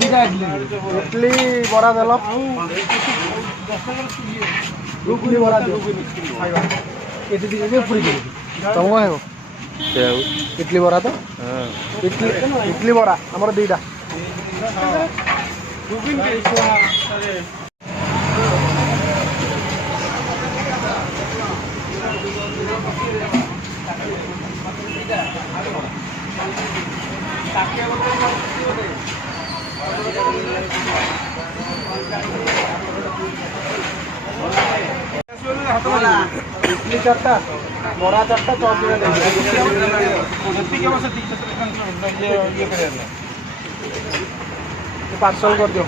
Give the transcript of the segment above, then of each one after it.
इडली बरा देल इडली बरा तुमको है इडली बरा तो इडली बरा आमर दीटा इडली चार्टा बरा चार्टा चौक पार्सल कर दियो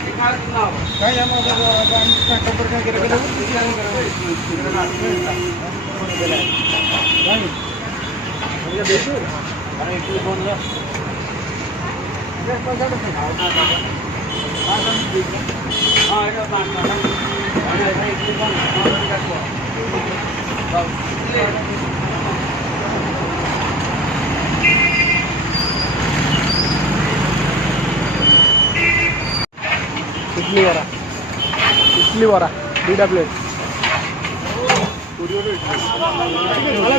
इडली बरा दुटा प्लेट मोर